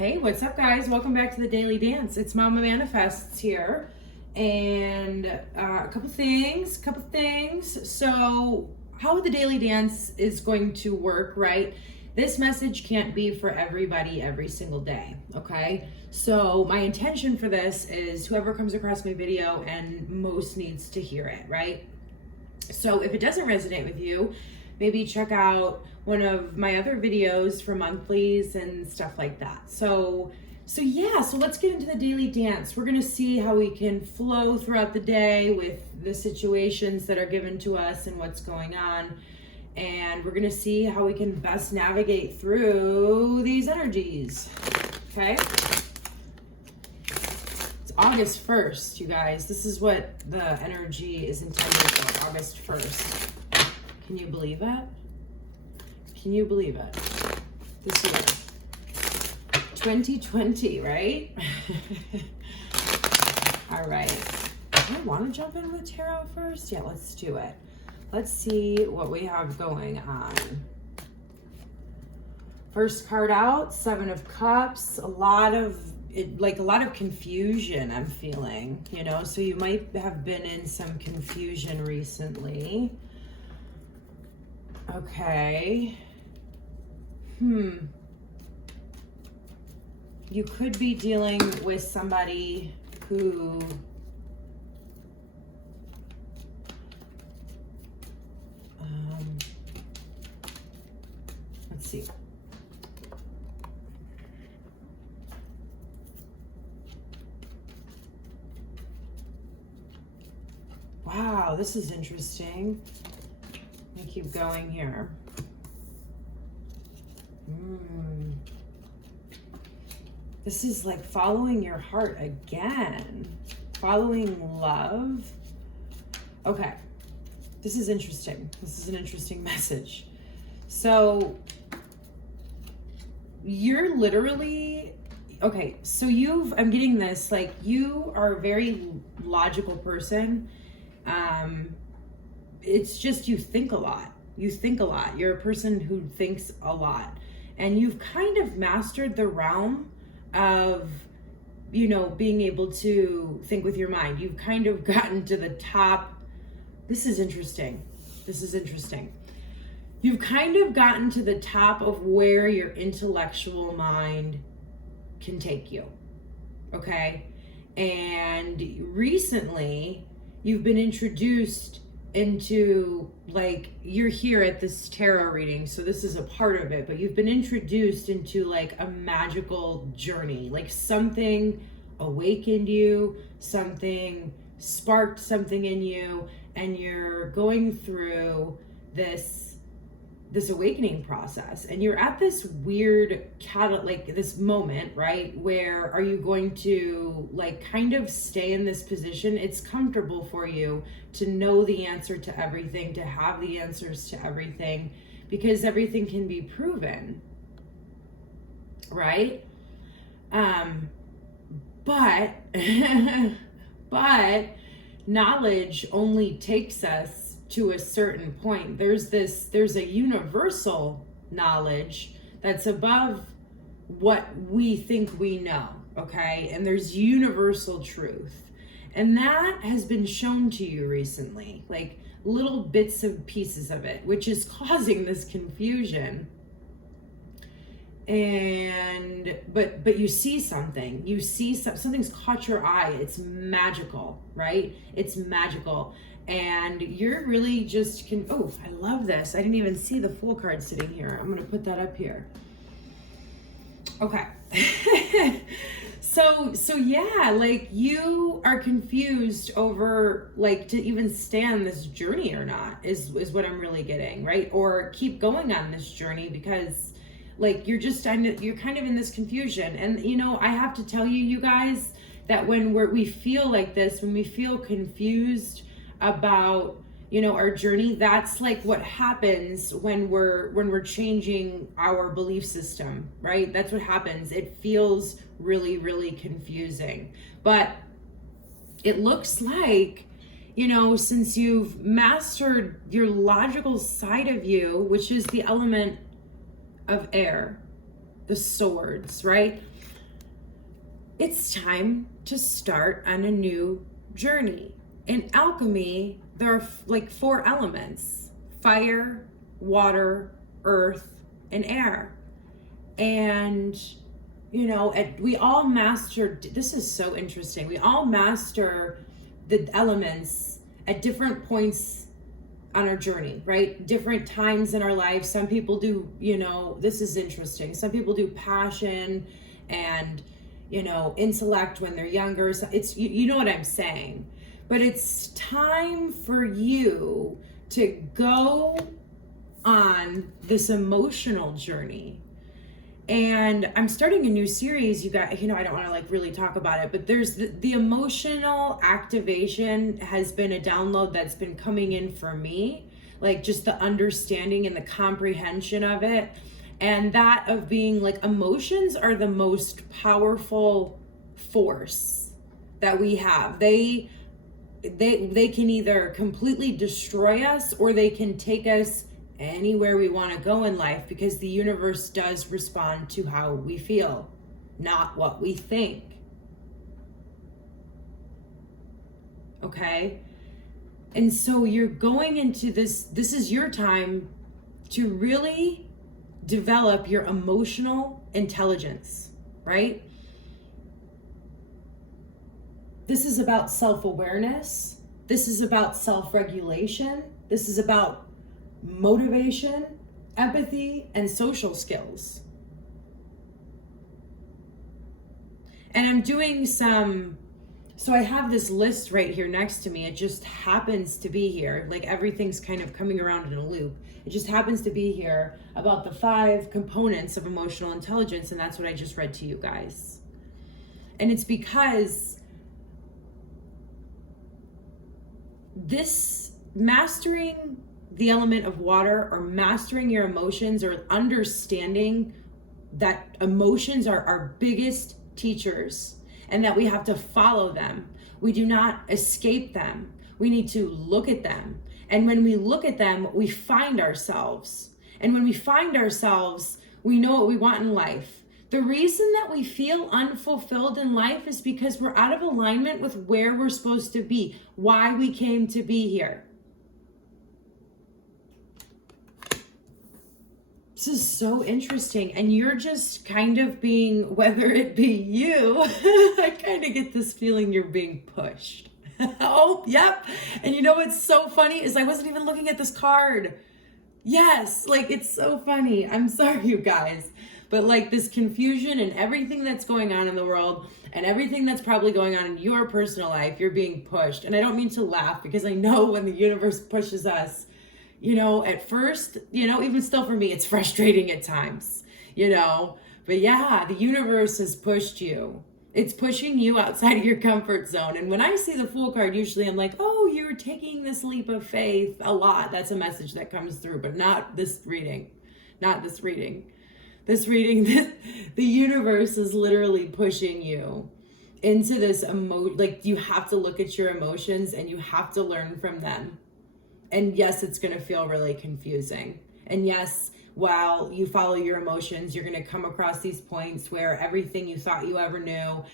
Hey, what's up, guys? Welcome back to the Daily Dance. It's Mama Manifests here, and a couple things. So, how the Daily Dance is going to work, right? This message can't be for everybody every single day, okay? So, my intention for this is whoever comes across my video and most needs to hear it, right? So, if it doesn't resonate with you, maybe check out one of my other videos for monthlies and stuff like that. So let's get into the daily dance. We're gonna see how we can flow throughout the day with the situations that are given to us and what's going on. And we're gonna see how we can best navigate through these energies, okay? It's August 1st, you guys. This is what the energy is intended for, August 1st. Can you believe it? Can you believe it? This year. 2020, right? All right. Do I want to jump in with tarot first? Yeah, let's do it. Let's see what we have going on. First card out, 7 of Cups. A lot of confusion I'm feeling, you know? So you might have been in some confusion recently. Okay. You could be dealing with somebody who let's see. Wow, this is interesting. Let me keep going here. This is like following your heart again. Following love. Okay. This is interesting. This is an interesting message. So you're literally, okay, so I'm getting this, like you are a very logical person. It's just you think a lot. You're a person who thinks a lot. And you've kind of mastered the realm of, you know, being able to think with your mind. You've kind of gotten to the top. This is interesting. You've kind of gotten to the top of where your intellectual mind can take you. Okay? And recently, you've been introduced into, like, you're here at this tarot reading, so this is a part of it, but you've been introduced into like a magical journey, like something awakened you, something sparked something in you, and you're going through this awakening process, and you're at this weird this moment, right, where are you going to like kind of stay in this position? It's comfortable for you to know the answer to everything, to have the answers to everything, because everything can be proven, right? But knowledge only takes us to a certain point. There's a universal knowledge that's above what we think we know, okay? And there's universal truth. And that has been shown to you recently, like little bits and pieces of it, which is causing this confusion. And but you see something. Something's caught your eye. It's magical, right? It's magical. And you're really just oh, I love this. I didn't even see the Fool card sitting here. I'm gonna put that up here. Okay. So yeah, like you are confused over like to even stay on this journey or not is what I'm really getting, right? Or keep going on this journey, because like you're kind of in this confusion. And you know, I have to tell you guys, that when we feel like this, when we feel confused about, you know, our journey, that's like what happens when we're changing our belief system, right? That's what happens. It feels really, really confusing. But it looks like, you know, since you've mastered your logical side of you, which is the element of air, the swords, right? It's time to start on a new journey. In alchemy, there are like 4 elements: fire, water, earth, and air. And, you know, we all master, this is so interesting. We all master the elements at different points on our journey, right? Different times in our life. Some people do, you know, this is interesting. Some people do passion and, you know, intellect when they're younger. So it's, you know what I'm saying. But it's time for you to go on this emotional journey. And I'm starting a new series, you guys, you know, I don't want to like really talk about it, but there's the emotional activation has been a download that's been coming in for me, like just the understanding and the comprehension of it. And that of being like, emotions are the most powerful force that we have. They can either completely destroy us or they can take us anywhere we want to go in life, because the universe does respond to how we feel, not what we think. Okay? And so you're going into this is your time to really develop your emotional intelligence, right? This is about self-awareness. This is about self-regulation. This is about motivation, empathy, and social skills. And I'm doing so I have this list right here next to me. It just happens to be here. Like everything's kind of coming around in a loop. It just happens to be here about the 5 components of emotional intelligence. And that's what I just read to you guys. And it's because this mastering the element of water, or mastering your emotions, or understanding that emotions are our biggest teachers and that we have to follow them. We do not escape them. We need to look at them. And when we look at them, we find ourselves. And when we find ourselves, we know what we want in life. The reason that we feel unfulfilled in life is because we're out of alignment with where we're supposed to be, why we came to be here. This is so interesting. And you're just kind of being, whether it be you, I kind of get this feeling you're being pushed. Oh, yep. And you know what's so funny is I wasn't even looking at this card. Yes, like it's so funny. I'm sorry, you guys. But like this confusion and everything that's going on in the world and everything that's probably going on in your personal life, you're being pushed. And I don't mean to laugh, because I know when the universe pushes us, you know, at first, you know, even still for me, it's frustrating at times, you know, but yeah, the universe has pushed you. It's pushing you outside of your comfort zone. And when I see the Fool card, usually I'm like, oh, you're taking this leap of faith a lot. That's a message that comes through, but not this reading, not this reading. This reading, the universe is literally pushing you into this like you have to look at your emotions and you have to learn from them. And yes, it's going to feel really confusing. And yes, while you follow your emotions, you're going to come across these points where everything you thought you ever knew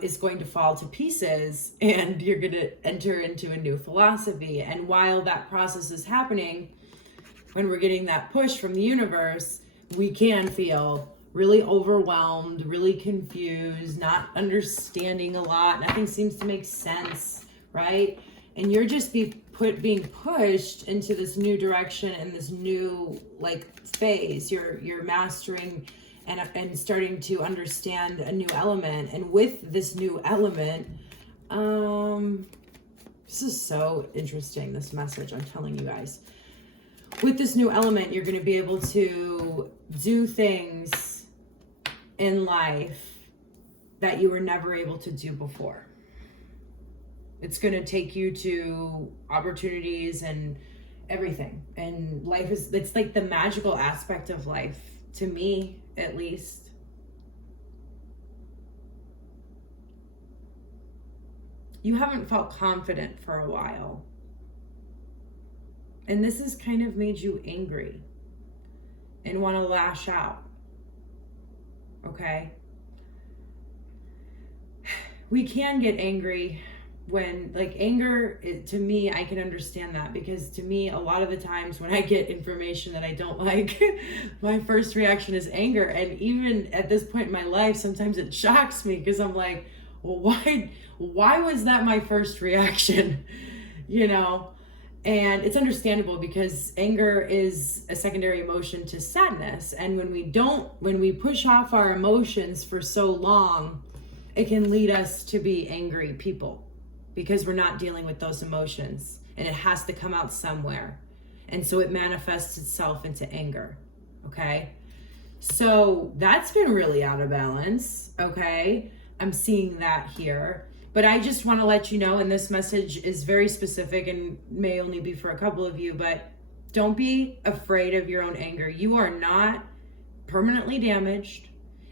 is going to fall to pieces, and you're going to enter into a new philosophy. And while that process is happening, when we're getting that push from the universe, we can feel really overwhelmed, really confused, not understanding a lot. Nothing seems to make sense, right? And you're just being pushed into this new direction and this new like phase. You're mastering and starting to understand a new element. And with this new element, this is so interesting, this message I'm telling you guys. With this new element, you're going to be able to do things in life that you were never able to do before. It's going to take you to opportunities and everything. And life it's like the magical aspect of life, to me, at least. You haven't felt confident for a while. And this has kind of made you angry and want to lash out. okay? We can get angry when, like, anger, to me, I can understand that, because to me, a lot of the times when I get information that I don't like, my first reaction is anger. And even at this point in my life, sometimes it shocks me, because I'm like, well, why was that my first reaction? You know? And it's understandable, because anger is a secondary emotion to sadness. And when we push off our emotions for so long, it can lead us to be angry people, because we're not dealing with those emotions, and it has to come out somewhere. And so it manifests itself into anger. Okay. So that's been really out of balance. Okay. I'm seeing that here. But I just want to let you know, and this message is very specific and may only be for a couple of you, but don't be afraid of your own anger. You are not permanently damaged.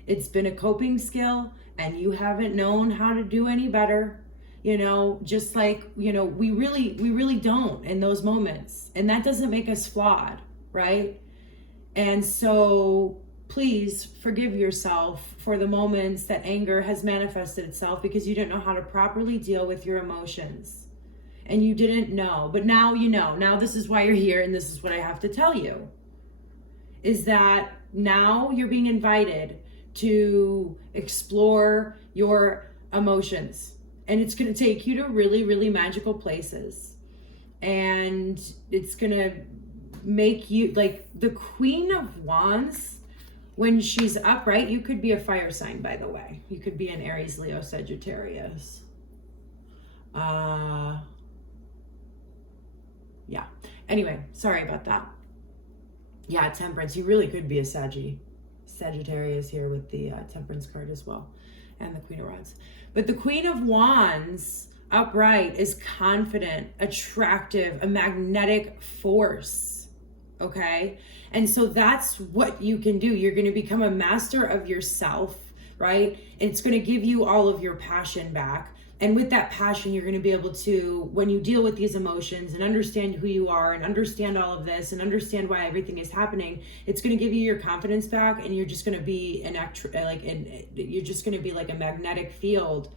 It's been a coping skill, and you haven't known how to do any better. You know, just like, you know, we really don't in those moments. And that doesn't make us flawed, right? And so please forgive yourself for the moments that anger has manifested itself, because you didn't know how to properly deal with your emotions. And you didn't know, but now you know. Now this is why you're here, and this is what I have to tell you, is that now you're being invited to explore your emotions. And it's going to take you to really, really magical places. And it's going to make you, like, the Queen of Wands, when she's upright, you could be a fire sign, by the way. You could be an Aries, Leo, Sagittarius. Yeah. Anyway, sorry about that. Yeah, Temperance. You really could be a Sagittarius here with the Temperance card as well. And the Queen of Wands. But the Queen of Wands upright is confident, attractive, a magnetic force. Okay? And so that's what you can do. You're going to become a master of yourself, right? And it's going to give you all of your passion back. And with that passion, you're going to be able to, when you deal with these emotions and understand who you are and understand all of this and understand why everything is happening, it's going to give you your confidence back, and you're just going to be you're just going to be like a magnetic field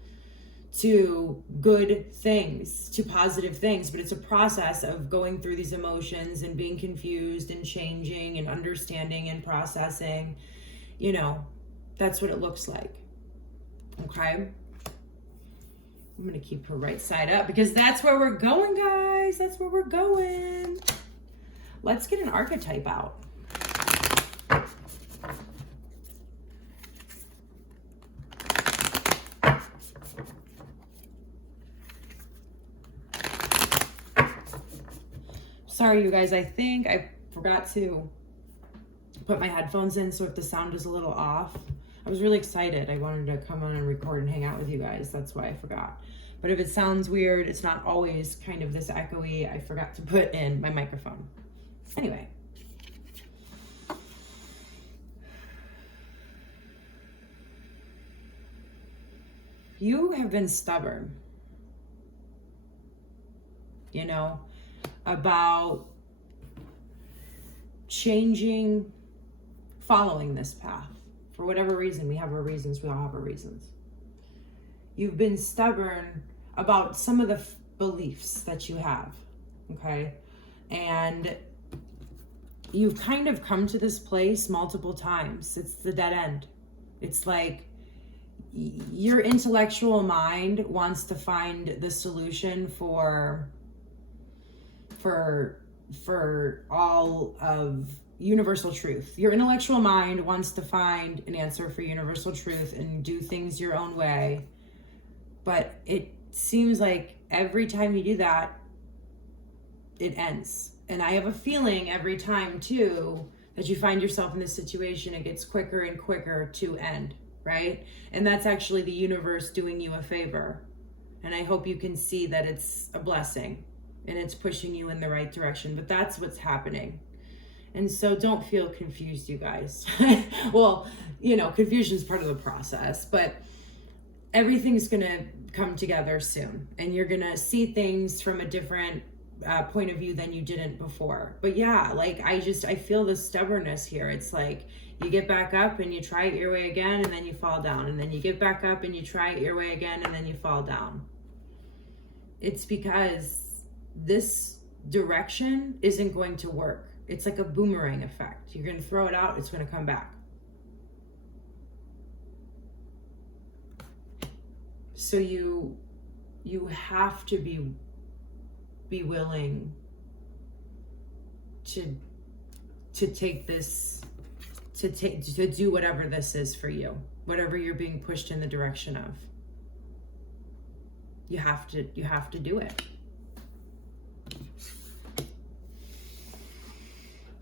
to good things, to positive things. But it's a process of going through these emotions and being confused and changing and understanding and processing. You know, that's what it looks like. Okay. I'm going to keep her right side up, because that's where we're going, guys. That's where we're going. Let's get an archetype out. Sorry, you guys. I think I forgot to put my headphones in, so if the sound is a little off, I was really excited. I wanted to come on and record and hang out with you guys. That's why I forgot. But if it sounds weird, it's not always kind of this echoey. I forgot to put in my microphone. Anyway. You have been stubborn, you know, about changing, following this path. For whatever reason, we have our reasons. We all have our reasons. You've been stubborn about some of the beliefs that you have, okay? And you've kind of come to this place multiple times. It's the dead end. It's like your intellectual mind wants to find the solution for all of universal truth. Your intellectual mind wants to find an answer for universal truth and do things your own way. But it seems like every time you do that, it ends. And I have a feeling every time too that you find yourself in this situation, it gets quicker and quicker to end, right? And that's actually the universe doing you a favor. And I hope you can see that it's a blessing and it's pushing you in the right direction. But that's what's happening. And so don't feel confused, you guys. Well, you know, confusion is part of the process, but everything's going to come together soon. And you're going to see things from a different point of view than you didn't before. But yeah, like I feel the stubbornness here. It's like you get back up and you try it your way again, and then you fall down, and then you get back up and you try it your way again, and then you fall down. It's because this direction isn't going to work. It's like a boomerang effect. You're going to throw it out, it's going to come back. So you have to be willing to take this, to do whatever this is for you, whatever you're being pushed in the direction of. You have to do it.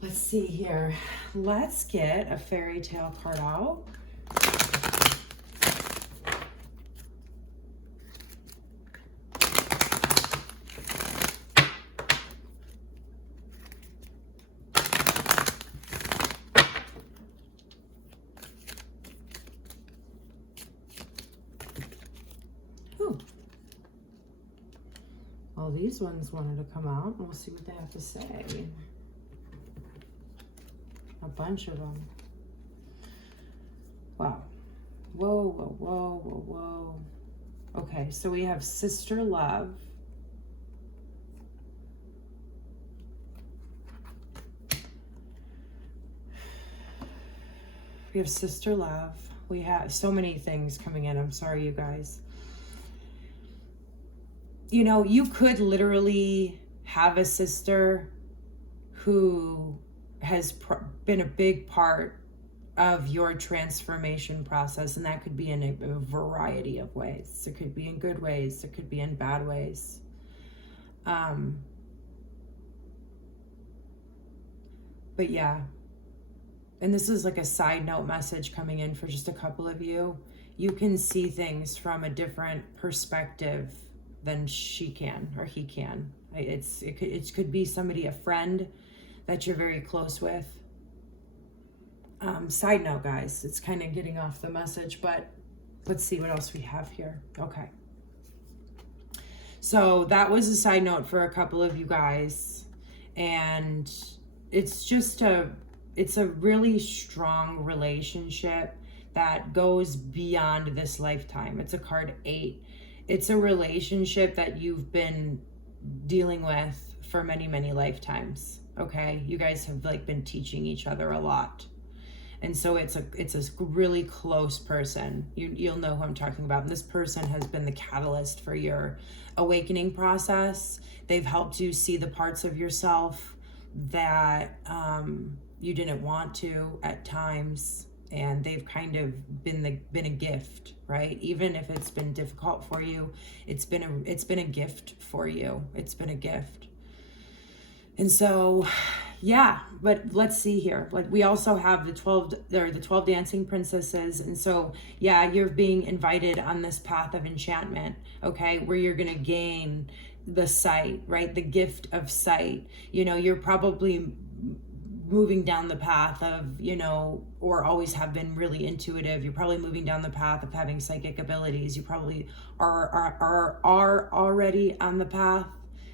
Let's see here. Let's get a fairy tale card out. Well, these ones wanted to come out. We'll see what they have to say. A bunch of them. Wow. Whoa, whoa, whoa, whoa, whoa. Okay, so we have sister love. We have sister love. We have so many things coming in. I'm sorry, you guys. You know, you could literally have a sister who has been a big part of your transformation process, and that could be in a variety of ways. It could be in good ways, it could be in bad ways. But yeah, and this is like a side note message coming in for just a couple of you. You can see things from a different perspective than she can or he can. It could be somebody, a friend that you're very close with. Side note, guys, it's kind of getting off the message, but let's see what else we have here. Okay. So that was a side note for a couple of you guys. And it's a really strong relationship that goes beyond this lifetime. It's a card 8. It's a relationship that you've been dealing with for many, many lifetimes. Okay, you guys have like been teaching each other a lot, and so it's a really close person. You'll know who I'm talking about. And this person has been the catalyst for your awakening process. They've helped you see the parts of yourself that you didn't want to at times. And they've kind of been a gift, right? Even if it's been difficult for you, it's been a gift for you. It's been a gift. And so, yeah, but let's see here. Like we also have the 12 dancing princesses. And so, yeah, you're being invited on this path of enchantment, okay? Where you're going to gain the sight, right? The gift of sight. You know, you're probably moving down the path of, you know, or always have been really intuitive. You're probably moving down the path of having psychic abilities. You probably are already on the path,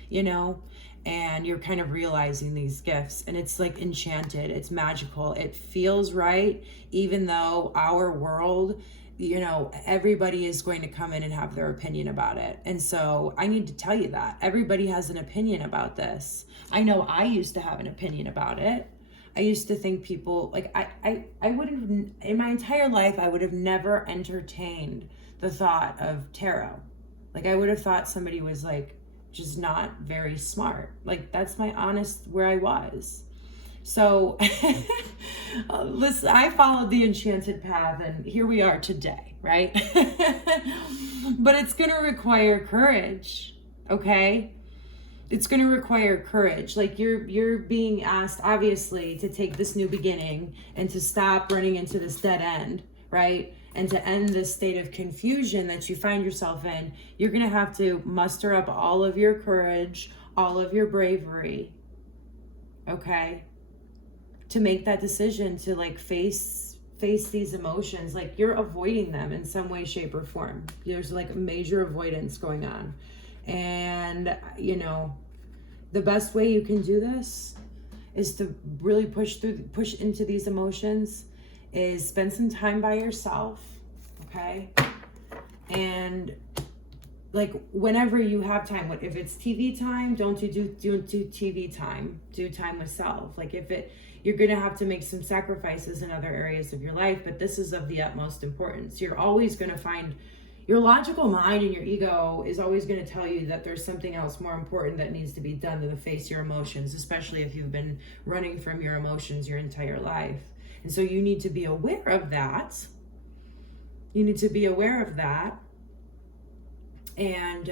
you know, and you're kind of realizing these gifts, and it's like enchanted. It's magical. It feels right, even though our world, you know, everybody is going to come in and have their opinion about it. And so I need to tell you that everybody has an opinion about this. I know I used to have an opinion about it. I used to think people, like, I would have, in my entire life, I would have never entertained the thought of tarot. Like, I would have thought somebody was, like, just not very smart. Like, that's my honest where I was. So, listen, I followed the enchanted path, and here we are today, right? But it's going to require courage, okay? It's going to require courage. Like you're being asked, obviously, to take this new beginning and to stop running into this dead end, right? And to end this state of confusion that you find yourself in. You're going to have to muster up all of your courage, all of your bravery, okay? To make that decision to like face these emotions. Like you're avoiding them in some way, shape, or form. There's like a major avoidance going on. And, you know, the best way you can do this is to really push into these emotions, is spend some time by yourself, okay? And like whenever you have time, if it's TV time, don't do TV time, do time with self. Like you're gonna have to make some sacrifices in other areas of your life, but this is of the utmost importance. You're always gonna find, your logical mind and your ego is always going to tell you that there's something else more important that needs to be done to face your emotions, especially if you've been running from your emotions your entire life. And so you need to be aware of that. You need to be aware of that. And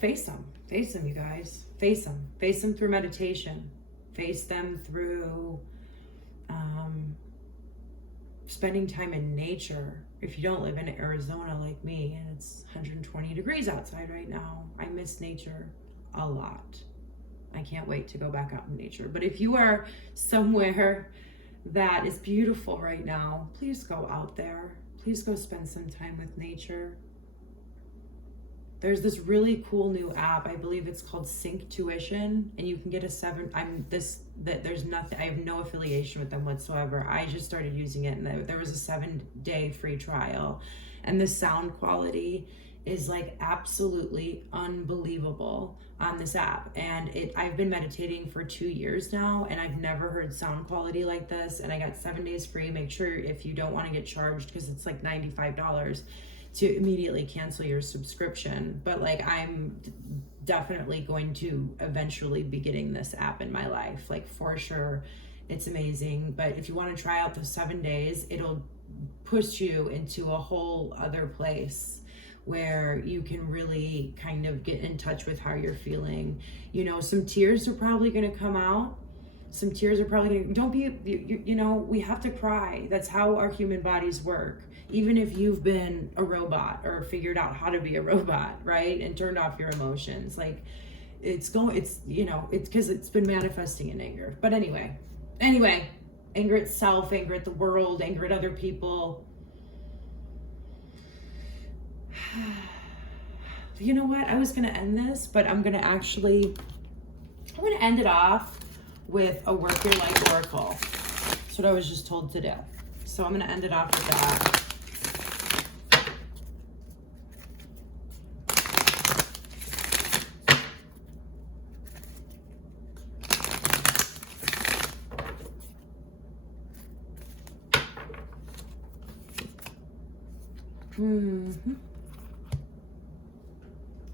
face them, you guys. Face them through meditation. Face them through spending time in nature. If you don't live in Arizona like me and it's 120 degrees outside right now, I miss nature a lot. I can't wait to go back out in nature. But if you are somewhere that is beautiful right now, please go out there. Please go spend some time with nature. There's this really cool new app. I believe it's called Sync Tuition, and you can get there's nothing, I have no affiliation with them whatsoever. I just started using it, and there was a 7-day free trial, and the sound quality is like absolutely unbelievable on this app. And I've been meditating for 2 years now, and I've never heard sound quality like this. And I got 7 days free. Make sure, if you don't want to get charged, because it's like $95, to immediately cancel your subscription. But like, I'm definitely going to eventually be getting this app in my life, like for sure. It's amazing. But if you want to try out the 7 days, it'll push you into a whole other place where you can really kind of get in touch with how you're feeling. Some tears are probably going to come out. Some tears are probably going to, don't be, we have to cry. That's how our human bodies work. Even if you've been a robot or figured out how to be a robot, right? And turned off your emotions. Like it's because it's been manifesting in anger. But anyway, anger at self, anger at the world, anger at other people. You know what? I was going to end this, but I'm going to end it off with a Work Your Life Oracle. That's what I was just told to do. So I'm going to end it off with that.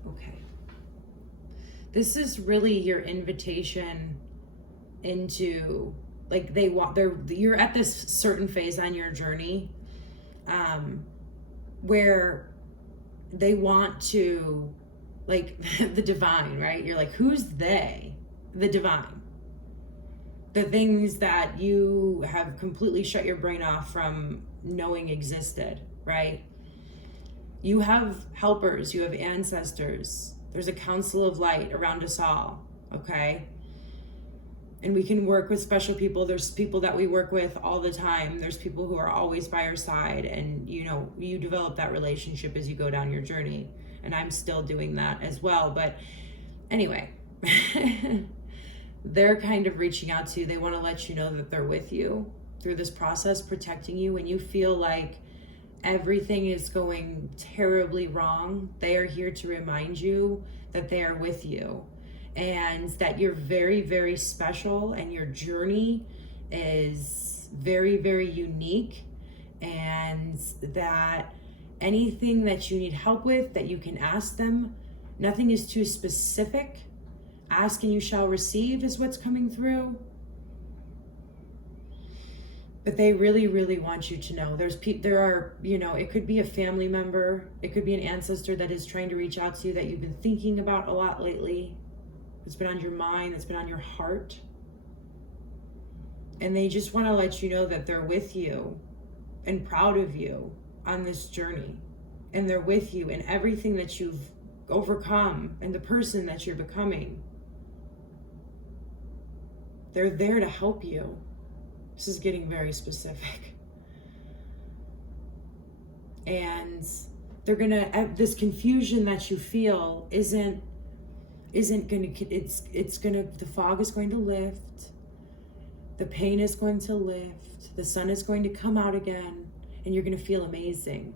Okay. This is really your invitation into, like, you're at this certain phase on your journey where they want to, like, the divine, right? You're like, who's they? The divine. The things that you have completely shut your brain off from knowing existed, right? You have helpers, you have ancestors. There's a council of light around us all, okay? And we can work with special people. There's people that we work with all the time. There's people who are always by our side. And, you develop that relationship as you go down your journey. And I'm still doing that as well. But anyway, they're kind of reaching out to you. They want to let you know that they're with you through this process, protecting you. When you feel like everything is going terribly wrong, they are here to remind you that they are with you, and that you're very, very special, and your journey is very, very unique, and that anything that you need help with, that you can ask them. Nothing is too specific. Ask and you shall receive is what's coming through. But they really, really want you to know. It could be a family member. It could be an ancestor that is trying to reach out to you that you've been thinking about a lot lately. It's been on your mind. It's been on your heart. And they just want to let you know that they're with you and proud of you on this journey. And they're with you in everything that you've overcome and the person that you're becoming. They're there to help you. This is getting very specific. And this confusion that you feel isn't gonna, the fog is going to lift, the pain is going to lift, the sun is going to come out again, and you're gonna feel amazing.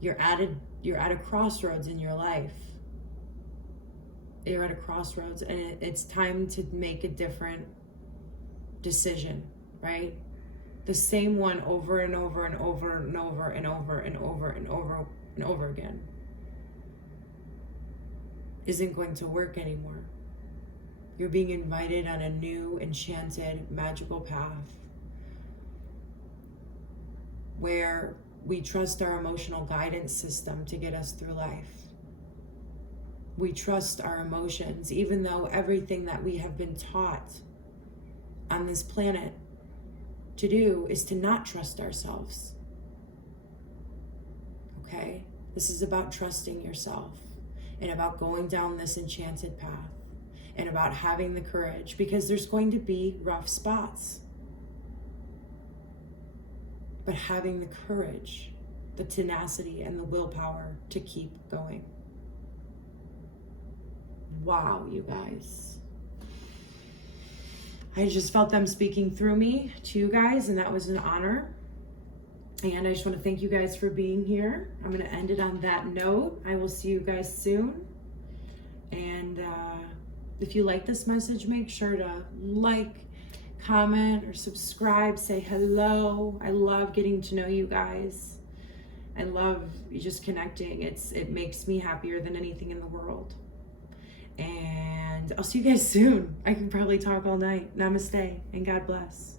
You're at a crossroads in your life. You're at a crossroads, and it's time to make a different decision, right? The same one over and over and over and over and over and over and over and over again isn't going to work anymore. You're being invited on a new, enchanted, magical path where we trust our emotional guidance system to get us through life. We trust our emotions, even though everything that we have been taught on this planet to do is to not trust ourselves. Okay? This is about trusting yourself and about going down this enchanted path and about having the courage, because there's going to be rough spots. But having the courage, the tenacity, and the willpower to keep going. Wow, you guys. I just felt them speaking through me to you guys, and that was an honor. And I just want to thank you guys for being here. I'm going to end it on that note. I will see you guys soon. And if you like this message, make sure to like, comment, or subscribe. Say hello. I love getting to know you guys. I love just connecting. It makes me happier than anything in the world. And I'll see you guys soon. I can probably talk all night. Namaste and God bless.